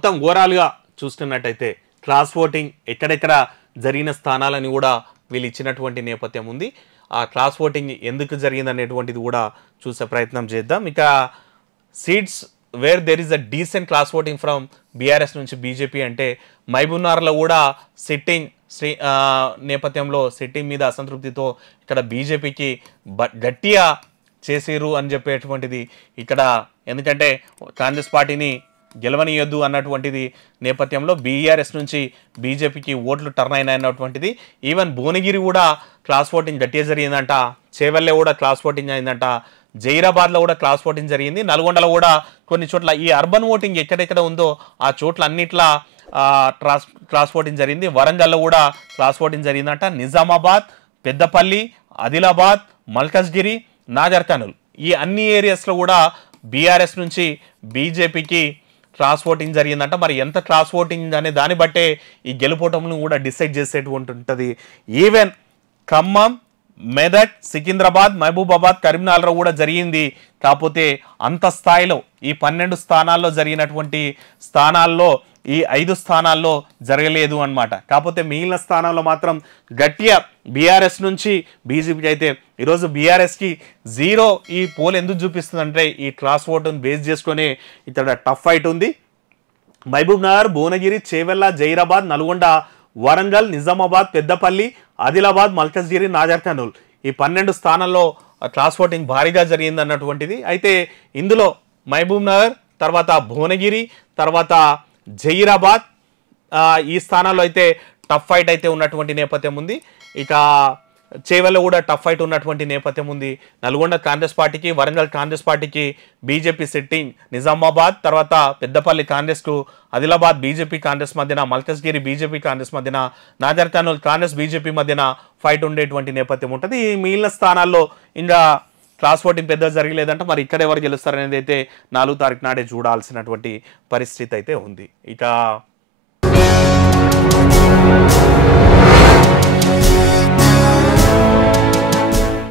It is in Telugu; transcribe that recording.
మొత్తం ఓవరాల్గా చూస్తున్నట్టయితే క్రాస్ ఓటింగ్ ఎక్కడెక్కడ జరిగిన స్థానాలని కూడా వీళ్ళు ఇచ్చినటువంటి నేపథ్యం ఉంది. ఆ క్రాస్ ఓటింగ్ ఎందుకు జరిగింది అనేటువంటిది కూడా చూసే ప్రయత్నం చేద్దాం. ఇక seats where there is a decent cross voting from BRS నుంచి బీజేపీ అంటే మహబూబ్నగర్లో కూడా సిట్టింగ్ నేపథ్యంలో సిట్టింగ్ మీద అసంతృప్తితో ఇక్కడ బీజేపీకి గట్టిగా చేసిరు అని చెప్పేటువంటిది ఇక్కడ. ఎందుకంటే కాంగ్రెస్ పార్టీని గెలవనీయొద్దు అన్నటువంటిది నేపథ్యంలో బీఆర్ఎస్ నుంచి బీజేపీకి ఓట్లు టర్న్ అయినటువంటిది. ఈవెన్ భువనగిరి కూడా క్రాస్ ఓటింగ్ గట్టిగా జరిగిందంట, చేవెళ్ళే కూడా క్రాస్ ఓటింగ్ అయిందంట, జైరాబాద్లో కూడా క్రాస్ ఓటింగ్ జరిగింది, నల్గొండలో కూడా కొన్ని చోట్ల ఈ అర్బన్ ఓటింగ్ ఎక్కడెక్కడ ఉందో ఆ చోట్ల అన్నిట్లా క్రాస్ ఓటింగ్ జరిగింది. వరంగల్లో కూడా క్రాస్ ఓటింగ్ జరిగిందంట. నిజామాబాద్, పెద్దపల్లి, ఆదిలాబాద్, మల్కజ్గిరి, నాగర్ కర్నూల్ ఈ అన్ని ఏరియాస్లో కూడా బీఆర్ఎస్ నుంచి బీజేపీకి క్రాస్ ఓటింగ్ జరిగిందంట. మరి ఎంత క్రాస్ ఓటింగ్ అనే దాన్ని బట్టే ఈ గెలుపోవటంను కూడా డిసైడ్ చేసేటువంటి ఉంటుంది. ఈవెన్ ఖమ్మం, మెదక్, సికింద్రాబాద్, మహబూబాబాద్, కరీంనగర్లో కూడా జరిగింది. కాకపోతే అంత స్థాయిలో ఈ 12 స్థానాల్లో జరిగినటువంటి స్థానాల్లో ఈ 5 స్థానాల్లో జరగలేదు అన్నమాట. కాకపోతే మిగిలిన స్థానాల్లో మాత్రం గట్టిగా బీఆర్ఎస్ నుంచి బీజేపీకి అయితే ఈరోజు బీఆర్ఎస్కి 0 ఈ పోల్ ఎందుకు చూపిస్తుందంటే ఈ క్రాస్ ఓటును బేస్ చేసుకొని ఇక్కడ టఫ్ ఫైట్ ఉంది. మహబూబ్నగర్, భువనగిరి, చేవెళ్ళ, జైరాబాద్, నల్గొండ, వరంగల్, నిజామాబాద్, పెద్దపల్లి, ఆదిలాబాద్, మల్కజ్గిరి, నాగర్ కర్నూల్ ఈ 12 స్థానాల్లో క్రాస్ ఓటింగ్ భారీగా జరిగింది అన్నటువంటిది. అయితే ఇందులో మహబూబ్నగర్ తర్వాత భువనగిరి తర్వాత జైరాబాద్ ఈ స్థానాల్లో అయితే టఫ్ ఫైట్ అయితే ఉన్నటువంటి నేపథ్యం ఉంది. ఇక చేవెళ్ళలో కూడా టఫ్ ఫైట్ ఉన్నటువంటి నేపథ్యం ఉంది. నల్గొండ కాంగ్రెస్ పార్టీకి, వరంగల్ కాంగ్రెస్ పార్టీకి బీజేపీ సిట్టింగ్, నిజామాబాద్ తర్వాత పెద్దపల్లి కాంగ్రెస్కు, ఆదిలాబాద్ బీజేపీ కాంగ్రెస్ మధ్యన, మల్కజ్గిరి బీజేపీ కాంగ్రెస్ మధ్యన, నాగర్ కర్నూల్ కాంగ్రెస్ బీజేపీ మధ్యన ఫైట్ ఉండేటువంటి నేపథ్యం ఉంటుంది. ఈ మిగిలిన స్థానాల్లో ఇంకా క్రాస్ ఓటింగ్ పెద్దగా జరగలేదంటే మరి ఇక్కడ ఎవరు గెలుస్తారనేది అయితే 4వ తారీఖు నాడే చూడాల్సినటువంటి పరిస్థితి అయితే ఉంది. ఇక